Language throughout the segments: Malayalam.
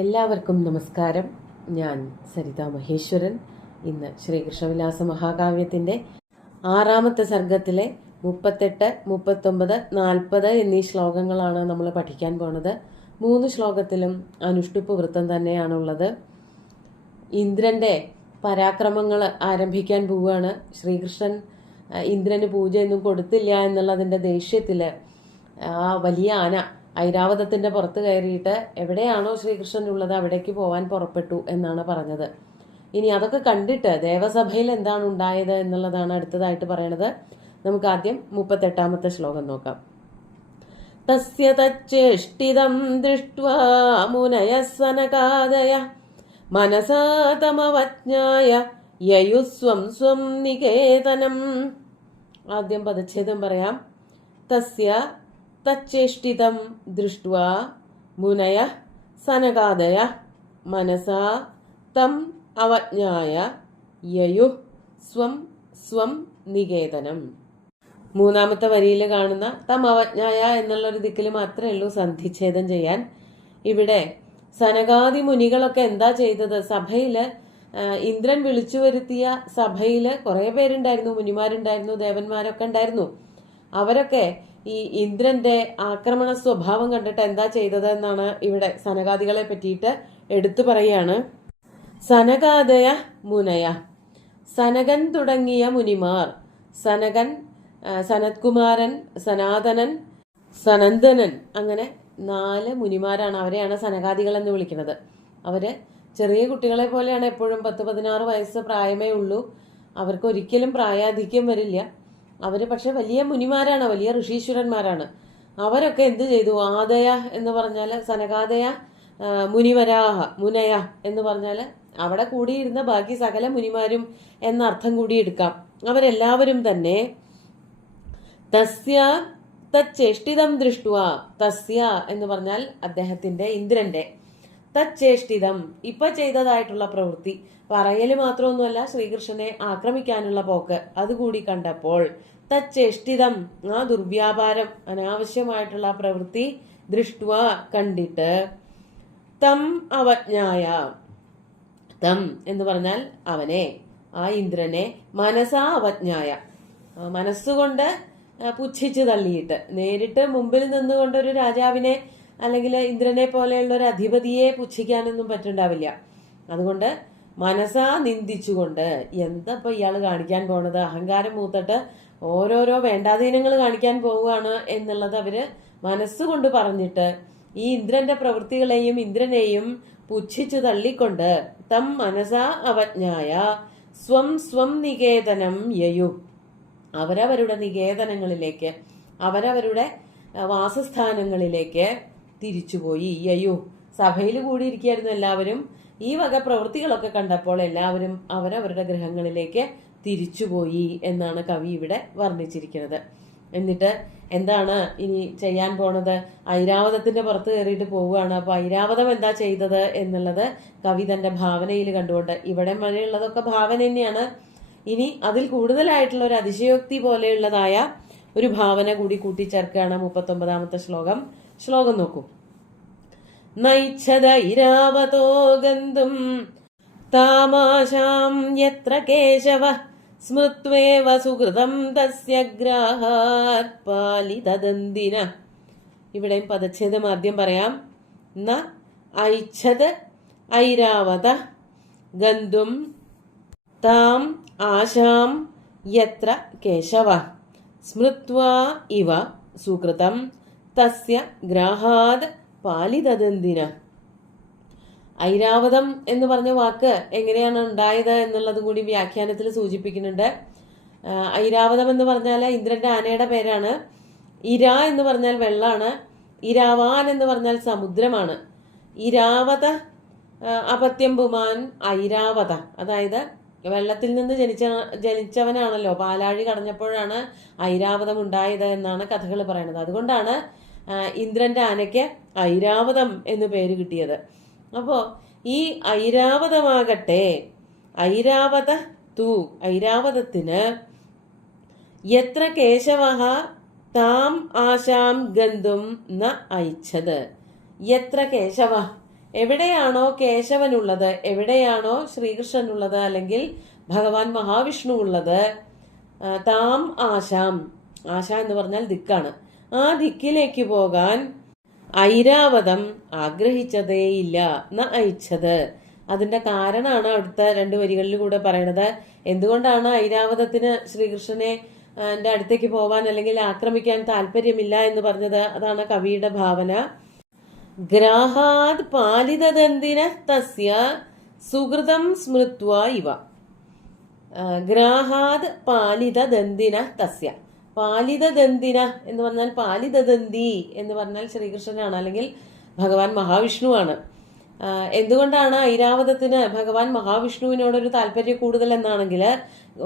എല്ലാവർക്കും നമസ്കാരം. ഞാൻ സരിത മഹേശ്വരൻ. ഇന്ന് ശ്രീകൃഷ്ണവിലാസ മഹാകാവ്യത്തിൻ്റെ 6ാമത്തെ സർഗത്തിലെ 38, 39, 40 എന്നീ ശ്ലോകങ്ങളാണ് നമ്മൾ പഠിക്കാൻ പോണത്. 3 ശ്ലോകത്തിലും അനുഷ്ടുപ്പ് വൃത്തം തന്നെയാണുള്ളത്. ഇന്ദ്രൻ്റെ പരാക്രമങ്ങൾ ആരംഭിക്കാൻ പോവുകയാണ്. ശ്രീകൃഷ്ണൻ ഇന്ദ്രന് പൂജയൊന്നും കൊടുത്തില്ല എന്നുള്ളതിൻ്റെ ദേഷ്യത്തിൽ ആ വലിയ ആന ഐരാവതത്തിന്റെ പുറത്ത് കയറിയിട്ട് എവിടെയാണോ ശ്രീകൃഷ്ണൻ ഉള്ളത് അവിടേക്ക് പോവാൻ പുറപ്പെട്ടു എന്നാണ് പറഞ്ഞത്. ഇനി അതൊക്കെ കണ്ടിട്ട് ദേവസഭയിൽ എന്താണ് ഉണ്ടായത് എന്നുള്ളതാണ് അടുത്തതായിട്ട് പറയണത്. നമുക്ക് ആദ്യം 38ാമത്തെ ശ്ലോകം നോക്കാം. തസ്യ തച്ചേഷ്ടിതം ദൃഷ്ട്വാ മുനയഃ സനകാദയ മനസാ തമവജ്ഞായ യയുസ്വം സ്വം നികേതനം. ആദ്യം പദച്ഛേദം പറയാം. തസ്യ തച്ചേഷ്ടിതം ദൃഷ്ട്വാ മുനയഃ സനകാദയഃ മനസാ തം അവജ്ഞായ യയുഃ സ്വം സ്വം നികേതനം. 3ാമത്തെ വരിയിൽ കാണുന്ന തം അവജ്ഞായ എന്നുള്ളൊരു ദിക്കിൽ മാത്രമേ ഉള്ളൂ സന്ധിച്ഛേദം ചെയ്യാൻ. ഇവിടെ സനകാദി മുനികളൊക്കെ എന്താ ചെയ്തത്? സഭയില് ഇന്ദ്രൻ വിളിച്ചു വരുത്തിയ സഭയില് കുറെ പേരുണ്ടായിരുന്നു, മുനിമാരുണ്ടായിരുന്നു, ദേവന്മാരൊക്കെ ഉണ്ടായിരുന്നു. അവരൊക്കെ ഈ ഇന്ദ്രന്റെ ആക്രമണ സ്വഭാവം കണ്ടിട്ട് എന്താ ചെയ്തത് എന്നാണ് ഇവിടെ സനകാദികളെ പറ്റിയിട്ട് എടുത്തു പറയാണ്. സനകാദയ മുനയ, സനകൻ തുടങ്ങിയ മുനിമാർ, സനകൻ, സനത്കുമാരൻ, സനാതനൻ, സനന്ദനൻ, അങ്ങനെ 4 മുനിമാരാണ്. അവരെയാണ് സനകാദികൾ എന്ന് വിളിക്കുന്നത്. അവര് ചെറിയ കുട്ടികളെ പോലെയാണ്. എപ്പോഴും 10-16 വയസ്സ് പ്രായമേ ഉള്ളൂ. അവർക്ക് ഒരിക്കലും പ്രായാധിക്യം വരില്ല. അവര് പക്ഷെ വലിയ മുനിമാരാണ്, വലിയ ഋഷീശ്വരന്മാരാണ്. അവരൊക്കെ എന്ത് ചെയ്തു? ആദയ എന്ന് പറഞ്ഞാൽ സനകാദയ, മുനിവരാഹ, മുനയ എന്ന് പറഞ്ഞാൽ അവിടെ കൂടിയിരുന്ന ബാക്കി സകല മുനിമാരും എന്ന അർത്ഥം കൂടി എടുക്കാം. അവരെല്ലാവരും തന്നെ തസ്യ തച്ചേഷ്ടിതം ദൃഷ്ട്വാ, തസ്യ എന്ന് പറഞ്ഞാൽ അദ്ദേഹത്തിന്റെ, ഇന്ദ്രന്റെ, തച്ചേഷ്ടിതം ഇപ്പൊ ചെയ്തതായിട്ടുള്ള പ്രവൃത്തി, പറയല് മാത്രമൊന്നുമല്ല, ശ്രീകൃഷ്ണനെ ആക്രമിക്കാനുള്ള പോക്ക് അതുകൂടി കണ്ടപ്പോൾ തച്ചേഷ്ടിതം, ആ ദുർവ്യാപാരം, അനാവശ്യമായിട്ടുള്ള പ്രവൃത്തി, ദൃഷ്ട്വ കണ്ടിട്ട്, തം അവജ്ഞായ, തം എന്ന് പറഞ്ഞാൽ അവനെ, ആ ഇന്ദ്രനെ, മനസാ അവജ്ഞായ, മനസ്സുകൊണ്ട് പുച്ഛിച്ചു തള്ളിയിട്ട്, നേരിട്ട് മുമ്പിൽ നിന്നുകൊണ്ട് ഒരു രാജാവിനെ അല്ലെങ്കിൽ ഇന്ദ്രനെ പോലെയുള്ള ഒരു അധിപതിയെ പുച്ഛിക്കാനൊന്നും പറ്റുണ്ടാവില്ല. അതുകൊണ്ട് മനസ്സാ നിന്ദിച്ചുകൊണ്ട്, എന്താ ഇപ്പൊ ഇയാള് കാണിക്കാൻ പോണത്, അഹങ്കാരം മൂത്തിട്ട് ഓരോരോ വേണ്ടാധീനങ്ങൾ കാണിക്കാൻ പോവുകയാണ് എന്നുള്ളത് അവര് മനസ്സുകൊണ്ട് പറഞ്ഞിട്ട് ഈ ഇന്ദ്രന്റെ പ്രവൃത്തികളെയും ഇന്ദ്രനെയും പുച്ഛിച്ചു തള്ളിക്കൊണ്ട്, തം മനസാ അവജ്ഞായ സ്വം സ്വം നികേതനം യയു, അവരവരുടെ നികേതനങ്ങളിലേക്ക്, അവരവരുടെ വാസസ്ഥാനങ്ങളിലേക്ക് തിരിച്ചുപോയി. യയു, സഭയിൽ കൂടിയിരിക്കുകയായിരുന്നു എല്ലാവരും. ഈ വക പ്രവൃത്തികളൊക്കെ കണ്ടപ്പോൾ എല്ലാവരും അവരവരുടെ ഗൃഹങ്ങളിലേക്ക് തിരിച്ചുപോയി എന്നാണ് കവി ഇവിടെ വർണ്ണിച്ചിരിക്കുന്നത്. എന്നിട്ട് എന്താണ് ഇനി ചെയ്യാൻ പോണത്? ഐരാവതത്തിന്റെ പുറത്ത് കയറിയിട്ട് പോവുകയാണ്. അപ്പൊ ഐരാവതം എന്താ ചെയ്തത് എന്നുള്ളത് കവി തന്റെ ഭാവനയിൽ കണ്ടുകൊണ്ട്, ഇവിടെ വരെയുള്ളതൊക്കെ ഭാവന തന്നെയാണ്. ഇനി അതിൽ കൂടുതലായിട്ടുള്ള ഒരു അതിശയോക്തി പോലെയുള്ളതായ ഒരു ഭാവന കൂടി കൂട്ടിച്ചേർക്കുകയാണ് 39ാമത്തെ ശ്ലോകം. ശ്ലോകം നോക്കൂ. നൈച്ഛദൈരാവതോ ഗന്തും താമാശാം യത്ര കേശവ സ്മൃത്വേവ സുകൃതം തസ്യ ഗ്രാഹാത് പാലിതദന്തിന. ഇവിടെയും പദച്ഛേദം ആദ്യം പറയാം. ന ഐച്ഛദ് ഐരാവത ഗന്തും താം ആശാം യത്ര കേശവ സ്മൃത്വാ ഇവ സുകൃതം തസ്യ ഗ്രാഹാത് പാലിതദന്തിന. ഐരാവതം എന്ന് പറഞ്ഞ വാക്ക് എങ്ങനെയാണ് ഉണ്ടായത് എന്നുള്ളത് കൂടി വ്യാഖ്യാനത്തിൽ സൂചിപ്പിക്കുന്നുണ്ട്. ഐരാവതം എന്ന് പറഞ്ഞാൽ ഇന്ദ്രന്റെ ആനയുടെ പേരാണ്. ഇര എന്ന് പറഞ്ഞാൽ വെള്ളാണ്. ഇരാവാൻ എന്ന് പറഞ്ഞാൽ സമുദ്രമാണ്. ഇരാവത അപത്യം പുമാൻ ഐരാവത, അതായത് വെള്ളത്തിൽ നിന്ന് ജനിച്ചവനാണല്ലോ. പാലാഴി കടഞ്ഞപ്പോഴാണ് ഐരാവതം ഉണ്ടായത് എന്നാണ് കഥകൾ പറയുന്നത്. അതുകൊണ്ടാണ് ഇന്ദ്രന്റെ ആനയ്ക്ക് ഐരാവതം എന്ന് പേര് കിട്ടിയത്. അപ്പോ ഈ ഐരാവതമാകട്ടെ, ഐരാവത തു, ഐരാവതത്തിന് യത്ര കേശവഃ താം ആശാം ഗന്തും ന ഐച്ഛത്. യത്ര കേശവ, എവിടെയാണോ കേശവനുള്ളത്, എവിടെയാണോ ശ്രീകൃഷ്ണനുള്ളത്, അല്ലെങ്കിൽ ഭഗവാൻ മഹാവിഷ്ണു ഉള്ളത്, താം ആശാം, ആശ എന്ന് പറഞ്ഞാൽ ദിക്കാണ്, ആ ദിക്കിലേക്ക് പോകാൻ ഐരാവതം ആഗ്രഹിച്ചതേയില്ല, ന അയച്ചത്. അതിന്റെ കാരണമാണ് അവിടുത്തെ 2 വരികളിൽ കൂടെ പറയണത്. എന്തുകൊണ്ടാണ് ഐരാവതത്തിന് ശ്രീകൃഷ്ണനെ അടുത്തേക്ക് പോവാൻ അല്ലെങ്കിൽ ആക്രമിക്കാൻ താല്പര്യമില്ല എന്ന് പറഞ്ഞത്? അതാണ് കവിയുടെ ഭാവന. ഗ്രാഹാത് പാലിതദന്തിന തസ്യ സുഹൃതം സ്മൃത്വാ ഇവ. ഗ്രാഹാത് പാലിതദന്തിന തസ്യ. പാലിതദന്തിന എന്ന് പറഞ്ഞാൽ, പാലിതദന്തി എന്ന് പറഞ്ഞാൽ ശ്രീകൃഷ്ണനാണ്, അല്ലെങ്കിൽ ഭഗവാൻ മഹാവിഷ്ണുവാണ്. എന്തുകൊണ്ടാണ് ഐരാവതത്തിന് ഭഗവാൻ മഹാവിഷ്ണുവിനോടൊരു താല്പര്യം കൂടുതൽ എന്നാണെങ്കിൽ,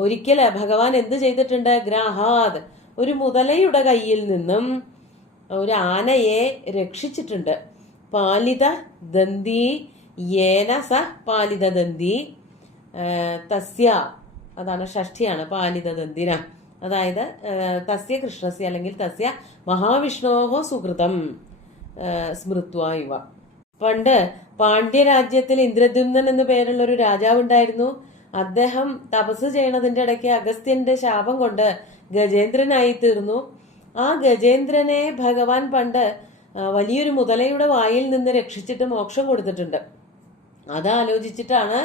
ഒരിക്കല് ഭഗവാൻ എന്ത് ചെയ്തിട്ടുണ്ട്? ഗ്രാഹാദ്, ഒരു മുതലയുടെ കയ്യിൽ നിന്നും ഒരു ആനയെ രക്ഷിച്ചിട്ടുണ്ട്. പാലിത ദന്തി യേന സ പാലിത ദന്തി തസ്യ, അതാണ് ഷഷ്ഠിയാണ്, പാലിത ദന്തിന. അതായത് തസ്യ കൃഷ്ണസ്യ അല്ലെങ്കിൽ തസ്യ മഹാവിഷ്ണോഹോ സുഹൃതം സ്മൃത്വാ ഇവ. പണ്ട് പാണ്ഡ്യരാജ്യത്തിൽ ഇന്ദ്രദ്യുമ്നൻ എന്നു പേരുള്ള ഒരു രാജാവുണ്ടായിരുന്നു. അദ്ദേഹം തപസ് ചെയ്യണതിന്റെ ഇടയ്ക്ക് അഗസ്ത്യന്റെ ശാപം കൊണ്ട് ഗജേന്ദ്രനായി തീർന്നു. ആ ഗജേന്ദ്രനെ ഭഗവാൻ പണ്ട് വലിയൊരു മുതലയുടെ വായിൽ നിന്ന് രക്ഷിച്ചിട്ട് മോക്ഷം കൊടുത്തിട്ടുണ്ട്. അതാലോചിച്ചിട്ടാണ്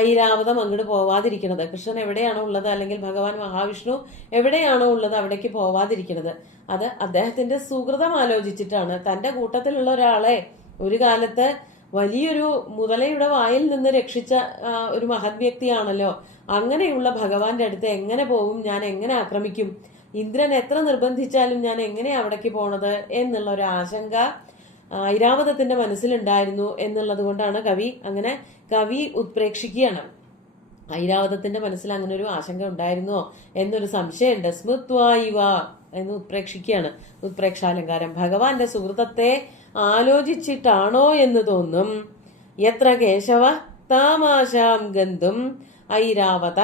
ഐരാവതം അങ്ങോട്ട് പോവാതിരിക്കുന്നത്. കൃഷ്ണൻ എവിടെയാണോ ഉള്ളത്, അല്ലെങ്കിൽ ഭഗവാൻ മഹാവിഷ്ണു എവിടെയാണോ ഉള്ളത് അവിടേക്ക് പോവാതിരിക്കുന്നത്. അത് അദ്ദേഹത്തിന്റെ സുഹൃതം ആലോചിച്ചിട്ടാണ്. തന്റെ കൂട്ടത്തിലുള്ള ഒരാളെ ഒരു കാലത്ത് വലിയൊരു മുതലയുടെ വായിൽ നിന്ന് രക്ഷിച്ച ഒരു മഹത് വ്യക്തിയാണല്ലോ. അങ്ങനെയുള്ള ഭഗവാന്റെ അടുത്ത് എങ്ങനെ പോവും, ഞാൻ എങ്ങനെ ആക്രമിക്കും, ഇന്ദ്രൻ എത്ര നിർബന്ധിച്ചാലും ഞാൻ എങ്ങനെ അവിടേക്ക് പോണത് എന്നുള്ള ഒരു ആശങ്ക ഐരാവതത്തിന്റെ മനസ്സിലുണ്ടായിരുന്നു എന്നുള്ളത് കൊണ്ടാണ് കവി ഉത്പ്രേക്ഷിക്കുകയാണ്. ഐരാവതത്തിന്റെ മനസ്സിൽ അങ്ങനെ ഒരു ആശങ്ക ഉണ്ടായിരുന്നോ എന്നൊരു സംശയമുണ്ട്. സ്മൃത്വായിവ എന്ന് ഉത്പ്രേക്ഷിക്കുകയാണ്. ഉത്പ്രേക്ഷാലങ്കാരം. ഭഗവാന്റെ സുഹൃതത്തെ ആലോചിച്ചിട്ടാണോ എന്ന് തോന്നും. യത്ര കേശവ താമാശാം ഗന്ധും ഐരാവത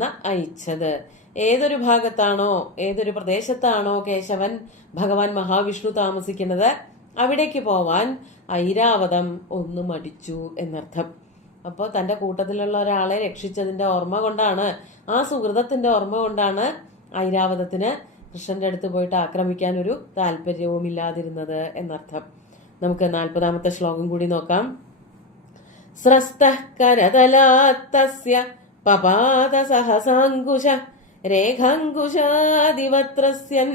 ന അയച്ചത്. ഏതൊരു ഭാഗത്താണോ, ഏതൊരു പ്രദേശത്താണോ കേശവൻ ഭഗവാൻ മഹാവിഷ്ണു താമസിക്കുന്നത് അവിടേക്ക് പോവാൻ ഐരാവതം ഒന്ന് മടിച്ചു എന്നർത്ഥം. അപ്പോൾ തന്റെ കൂട്ടത്തിലുള്ള ഒരാളെ രക്ഷിച്ചതിന്റെ ഓർമ്മ കൊണ്ടാണ്, ആ സുഹൃതത്തിന്റെ ഓർമ്മ കൊണ്ടാണ് ഐരാവതത്തിന് കൃഷ്ണന്റെ അടുത്ത് പോയിട്ട് ആക്രമിക്കാൻ ഒരു താല്പര്യവും ഇല്ലാതിരുന്നത് എന്നർത്ഥം. നമുക്ക് 40ാമത്തെ ശ്ലോകം കൂടി നോക്കാം. സ്രസ്തഃ കരതലാത്തസ്യ പപാത സഹസാങ്കുശ രേഖാങ്കുശാദിവത്രസ്യൻ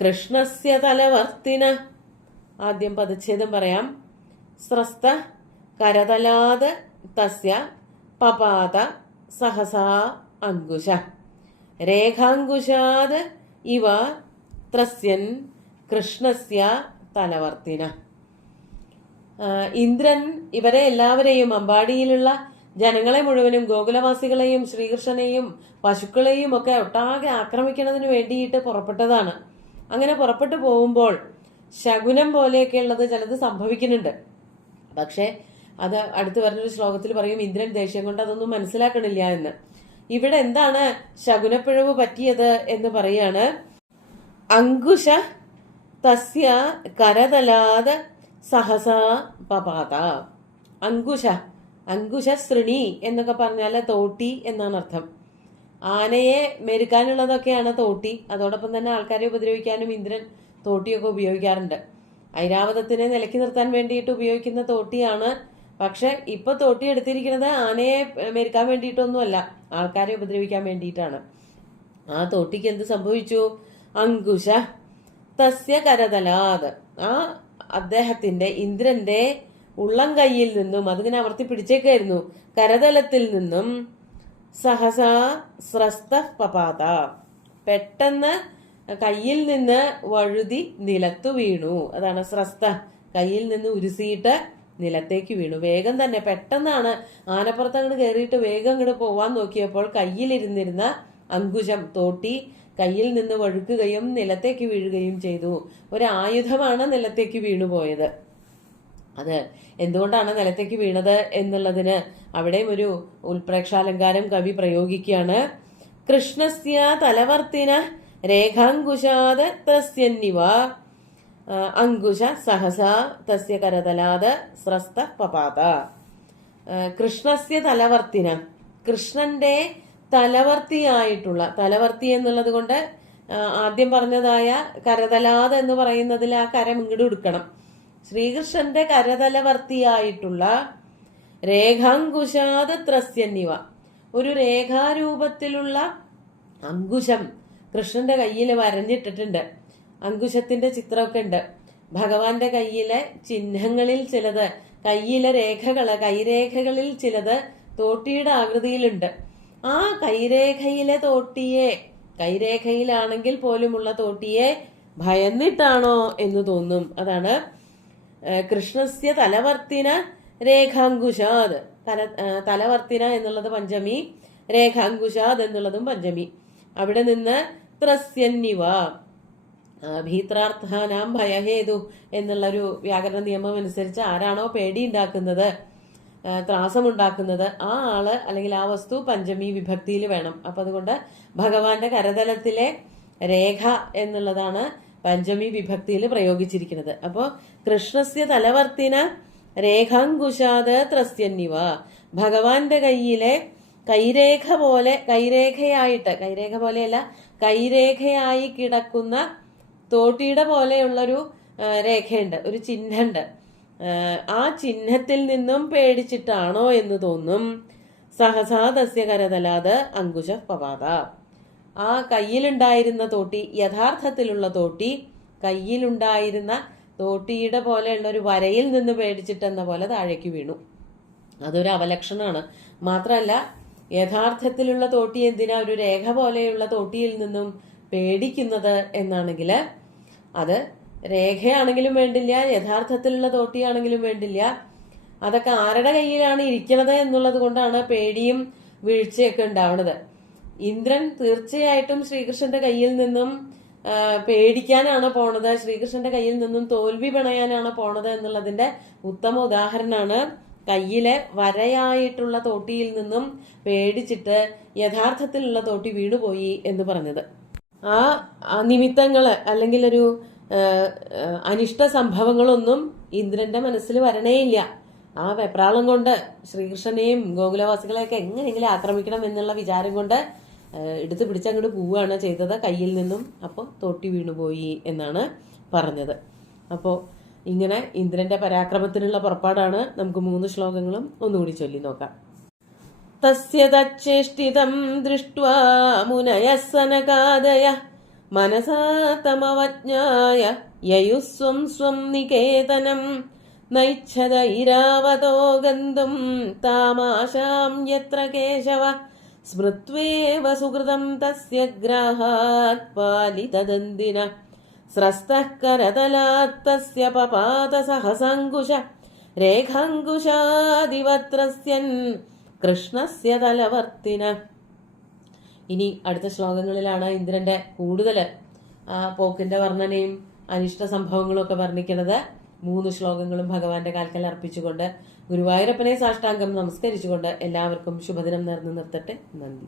കൃഷ്ണസ്യ തലവർത്തിന. ആദ്യം പദച്ഛേദം പറയാം. സ്രസ്ത കരതലാത് തസ്യ പപാത സഹസാ അങ്കുശ രേഖാങ്കുശാത് ഇവ ത്രസ്യൻ കൃഷ്ണസ്യ തലവർത്തിന. ഇന്ദ്രൻ ഇവരെ എല്ലാവരെയും, അമ്പാടിയിലുള്ള ജനങ്ങളെ മുഴുവനും, ഗോകുലവാസികളെയും ശ്രീകൃഷ്ണനെയും പശുക്കളെയും ഒക്കെ ഒട്ടാകെ ആക്രമിക്കുന്നതിന് വേണ്ടിയിട്ട് പുറപ്പെട്ടതാണ്. അങ്ങനെ പുറപ്പെട്ടു പോകുമ്പോൾ ശകുനം പോലെയൊക്കെയുള്ളത് ചിലത് സംഭവിക്കുന്നുണ്ട്. പക്ഷെ അത് അടുത്ത് വരുന്നൊരു ശ്ലോകത്തിൽ പറയും ഇന്ദ്രൻ ദേഷ്യം കൊണ്ട് അതൊന്നും മനസ്സിലാക്കണില്ല എന്ന്. ഇവിടെ എന്താണ് ശകുനപ്പിഴവ് പറ്റിയത് എന്ന് പറയാണ്. അങ്കുശ തസ്യ കരതലാത് സഹസ പപാത. അങ്കുശ ശ്രണി എന്നൊക്കെ പറഞ്ഞാല് തോട്ടി എന്നാണ് അർത്ഥം. ആനയെ മെരുക്കാനുള്ളതൊക്കെയാണ് തോട്ടി. അതോടൊപ്പം തന്നെ ആൾക്കാരെ ഉപദ്രവിക്കാനും ഇന്ദ്രൻ തോട്ടിയൊക്കെ ഉപയോഗിക്കാറുണ്ട്. ഐരാവതത്തിനെ നിലക്കി നിർത്താൻ വേണ്ടിയിട്ട് ഉപയോഗിക്കുന്ന തോട്ടിയാണ്. പക്ഷെ ഇപ്പൊ തോട്ടി എടുത്തിരിക്കുന്നത് ആനയെ മെരുക്കാൻ വേണ്ടിയിട്ടൊന്നുമല്ല, ആൾക്കാരെ ഉപദ്രവിക്കാൻ വേണ്ടിയിട്ടാണ്. ആ തോട്ടിക്ക് എന്ത് സംഭവിച്ചു? അങ്കുശ തസ്യ കരതലാത്. ആ അദ്ദേഹത്തിന്റെ, ഇന്ദ്രന്റെ ഉള്ളം കൈയിൽ നിന്നും, അതിങ്ങനെ അമർത്തി പിടിച്ചേക്കായിരുന്നു, കരതലത്തിൽ നിന്നും സഹസ സ്രസ്ത പപാത, പെട്ടെന്ന് കയ്യിൽ നിന്ന് വഴുതി നിലത്തു വീണു. അതാണ് സ്രസ്ത, കയ്യിൽ നിന്ന് ഉരുസിയിട്ട് നിലത്തേക്ക് വീണു. വേഗം തന്നെ, പെട്ടെന്നാണ്. ആനപ്പുറത്ത് അങ്ങോട്ട് കയറിയിട്ട് വേഗം അങ്ങോട്ട് പോവാൻ നോക്കിയപ്പോൾ കയ്യിലിരുന്നിരുന്ന അങ്കുശം, തോട്ടി കയ്യിൽ നിന്ന് വഴുക്കുകയും നിലത്തേക്ക് വീഴുകയും ചെയ്തു. ഒരായുധമാണ് നിലത്തേക്ക് വീണുപോയത്. അത് എന്തുകൊണ്ടാണ് നിലത്തേക്ക് വീണത് എന്നുള്ളതിന് അവിടെയും ഒരു ഉൽപ്രേക്ഷാലങ്കാരം കവി പ്രയോഗിക്കുകയാണ്. കൃഷ്ണസ്യ തലവർത്തിന രേഖാങ്കുശാത് തസ്യന്നിവ. അങ്കുശ സഹസ തസ്യ കരതലാത് സ്രസ്ത പപാത. കൃഷ്ണസ്യ തലവർത്തിന, കൃഷ്ണന്റെ തലവർത്തിയായിട്ടുള്ള, തലവർത്തി എന്നുള്ളത് കൊണ്ട് ആദ്യം പറഞ്ഞതായ കരതലാത് എന്ന് പറയുന്നതിൽ ആ കരം ഇങ്ങോട്ട് എടുക്കണം. ശ്രീകൃഷ്ണന്റെ കരതലവർത്തിയായിട്ടുള്ള രേഖാങ്കുശാത് ത്രസ്യന്നിവ, ഒരു രേഖാരൂപത്തിലുള്ള അങ്കുശം കൃഷ്ണന്റെ കയ്യിൽ വരഞ്ഞിട്ടിട്ടുണ്ട്. അങ്കുശത്തിന്റെ ചിത്രമൊക്കെ ഉണ്ട്. ഭഗവാന്റെ കയ്യിലെ ചിഹ്നങ്ങളിൽ ചിലത്, കയ്യിലെ രേഖകള്, കൈരേഖകളിൽ ചിലത് തോട്ടിയുടെ ആകൃതിയിലുണ്ട്. ആ കൈരേഖയിലെ തോട്ടിയെ, കൈരേഖയിലാണെങ്കിൽ പോലുമുള്ള തോട്ടിയെ ഭയന്നിട്ടാണോ എന്ന് തോന്നും. അതാണ് കൃഷ്ണസ്യ തലവർത്തിന രേഖാങ്കുശാത്. തലവർത്തിന എന്നുള്ളത് പഞ്ചമി, രേഖാങ്കുശാത് എന്നുള്ളതും പഞ്ചമി. അവിടെ നിന്ന് ത്രസ്യന്നിവ, ഭീത്രാർത്ഥാനാം ഭയഹേതു എന്നുള്ളൊരു വ്യാകരണ നിയമം അനുസരിച്ച് ആരാണോ പേടി ഉണ്ടാക്കുന്നത്, ത്രാസമുണ്ടാക്കുന്നത്, ആ ആള് അല്ലെങ്കിൽ ആ വസ്തു പഞ്ചമി വിഭക്തിയിൽ വേണം. അപ്പൊ അതുകൊണ്ട് ഭഗവാന്റെ കരതലത്തിലെ രേഖ എന്നുള്ളതാണ് പഞ്ചമി വിഭക്തിയിൽ പ്രയോഗിച്ചിരിക്കുന്നത്. അപ്പോ കൃഷ്ണസ്യ തലവർത്തിന രേഖാങ്കുശാത് ത്രസ്യന്നിവ, ഭഗവാന്റെ കയ്യിലെ കൈരേഖ പോലെ, കൈരേഖയായിട്ട്, കൈരേഖ പോലെയല്ല, കൈരേഖയായി കിടക്കുന്ന തോട്ടിയുടെ പോലെയുള്ളൊരു രേഖയുണ്ട്, ഒരു ചിഹ്നമുണ്ട്. ആ ചിഹ്നത്തിൽ നിന്നും പേടിച്ചിട്ടാണോ എന്ന് തോന്നും. സഹസാ തസ്യ കരതലാത് അങ്കുശ പപാത, ആ കയ്യിലുണ്ടായിരുന്ന തോട്ടി, യഥാർത്ഥത്തിലുള്ള തോട്ടി, കയ്യിലുണ്ടായിരുന്ന തോട്ടിയുടെ പോലെയുള്ള ഒരു വരയിൽ നിന്ന് പേടിച്ചിട്ടെന്ന പോലെ താഴേക്ക് വീണു. അതൊരു അവലക്ഷണമാണ്. മാത്രമല്ല, യഥാർത്ഥത്തിലുള്ള തോട്ടി എന്തിനാ ഒരു രേഖ പോലെയുള്ള തോട്ടിയിൽ നിന്നും പേടിക്കുന്നത് എന്നാണെങ്കിൽ, അത് രേഖയാണെങ്കിലും വേണ്ടില്ല, യഥാർത്ഥത്തിലുള്ള തോട്ടിയാണെങ്കിലും വേണ്ടില്ല, അതൊക്കെ ആരുടെ കയ്യിലാണ് ഇരിക്കുന്നത് എന്നുള്ളത് കൊണ്ടാണ് പേടിയും വീഴ്ചയൊക്കെ ഉണ്ടാവുന്നത്. ഇന്ദ്രൻ തീർച്ചയായിട്ടും ശ്രീകൃഷ്ണന്റെ കയ്യിൽ നിന്നും പേടിക്കാനാണ് പോണത്, ശ്രീകൃഷ്ണന്റെ കയ്യിൽ നിന്നും തോൽവി പിണയാനാണ് പോണത് എന്നുള്ളതിന്റെ ഉത്തമ ഉദാഹരണമാണ് കയ്യിലെ വരയായിട്ടുള്ള തോട്ടിയിൽ നിന്നും പേടിച്ചിട്ട് യഥാർത്ഥത്തിലുള്ള തോട്ടി വീണുപോയി എന്ന് പറഞ്ഞത്. ആ നിമിത്തങ്ങള് അല്ലെങ്കിൽ ഒരു അനിഷ്ട സംഭവങ്ങളൊന്നും ഇന്ദ്രന്റെ മനസ്സിൽ വരണേയില്ല. ആ വെപ്രാളം കൊണ്ട് ശ്രീകൃഷ്ണനെയും ഗോകുലവാസികളെയൊക്കെ എങ്ങനെയെങ്കിലും ആക്രമിക്കണം എന്നുള്ള വിചാരം കൊണ്ട് എടുത്തു പിടിച്ചങ്ങോട്ട് പോവുകയാണ് ചെയ്തത് കയ്യിൽ നിന്നും. അപ്പോൾ തോട്ടി വീണുപോയി എന്നാണ് പറഞ്ഞത്. അപ്പോൾ ഇങ്ങനെ ഇന്ദ്രന്റെ പരാക്രമത്തിനുള്ള പുറപ്പാടാണ്. നമുക്ക് 3 ശ്ലോകങ്ങളും ഒന്നുകൂടി ചൊല്ലി നോക്കാം. തസ്യ തച്ചേഷ്ടിതം ദൃഷ്ട്വാ മുനയഃ സനകാദയഃ മനസാ തമവജ്ഞായ യയുസ്വം സ്വം നികേതനം നൈച്ഛദൈരാവതോ ഗന്തും താമാശാം യത്ര കേശവ സ്മൃത്വേവ സുകൃതം തസ്യ ഗ്രാഹാത് പാലിതദന്തിന സ്രസ്തഃ കരതലാത് തസ്യ പപാത സഹസങ്കുശ രേഖാങ്കുശാദിവത്രസ്യൻ കൃഷ്ണസ്യ തലവർത്തിന. ഇനി അടുത്ത ശ്ലോകങ്ങളിലാണ് ഇന്ദ്രന്റെ കൂടുതൽ ആ പോക്കിന്റെ വർണ്ണനയും അനിഷ്ട സംഭവങ്ങളും ഒക്കെ വർണ്ണിക്കുന്നത്. 3 ശ്ലോകങ്ങളും ഭഗവാന്റെ കാൽക്കൽ അർപ്പിച്ചുകൊണ്ട് ഗുരുവായൂരപ്പനെ സാഷ്ടാംഗം നമസ്കരിച്ചുകൊണ്ട് എല്ലാവർക്കും ശുഭദിനം നേർന്നു നിർത്തട്ടെ. നന്ദി.